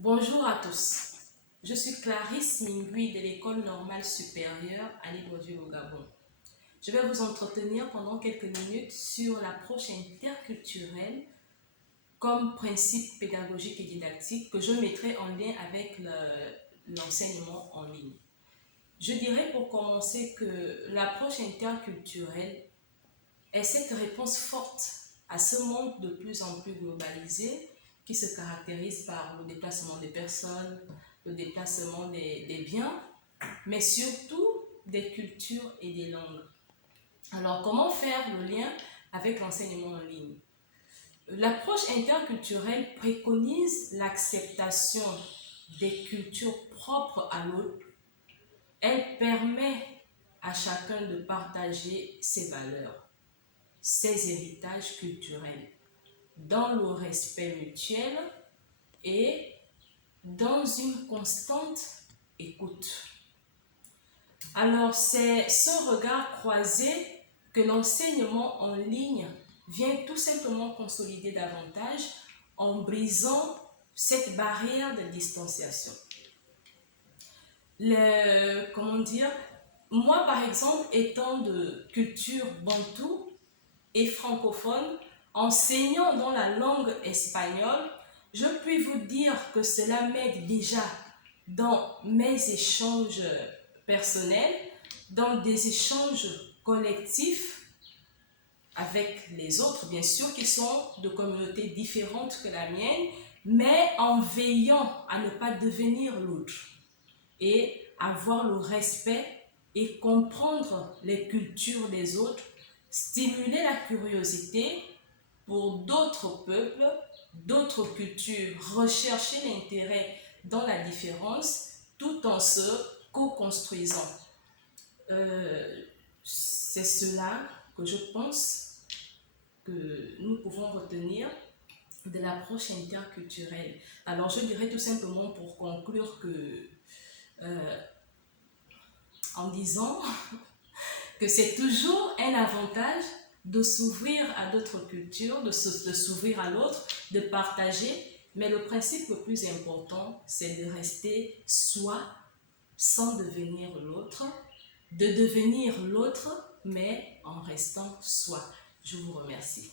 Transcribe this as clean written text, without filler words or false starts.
Bonjour à tous, je suis Clarisse Mingui de l'École normale supérieure à Libreville au Gabon. Je vais vous entretenir pendant quelques minutes sur l'approche interculturelle comme principe pédagogique et didactique que je mettrai en lien avec l'enseignement en ligne. Je dirais pour commencer que l'approche interculturelle est cette réponse forte à ce monde de plus en plus globalisé qui se caractérise par le déplacement des personnes, le déplacement des biens, mais surtout des cultures et des langues. Alors, comment faire le lien avec l'enseignement en ligne? L'approche interculturelle préconise l'acceptation des cultures propres à l'autre. Elle permet à chacun de partager ses valeurs, ses héritages culturels, dans le respect mutuel et dans une constante écoute. Alors, c'est ce regard croisé que l'enseignement en ligne vient tout simplement consolider davantage en brisant cette barrière de distanciation. Moi, par exemple, étant de culture bantoue et francophone, enseignant dans la langue espagnole, je puis vous dire que cela m'aide déjà dans mes échanges personnels, dans des échanges collectifs avec les autres, bien sûr, qui sont de communautés différentes que la mienne, mais en veillant à ne pas devenir l'autre et avoir le respect et comprendre les cultures des autres, stimuler la curiosité pour d'autres peuples, d'autres cultures, rechercher l'intérêt dans la différence tout en se co-construisant. C'est cela que je pense que nous pouvons retenir de l'approche interculturelle. Alors je dirais tout simplement pour conclure que en disant que c'est toujours un avantage de s'ouvrir à d'autres cultures, de s'ouvrir à l'autre, de partager, mais le principe le plus important, c'est de rester soi sans devenir l'autre, de devenir l'autre, mais en restant soi. Je vous remercie.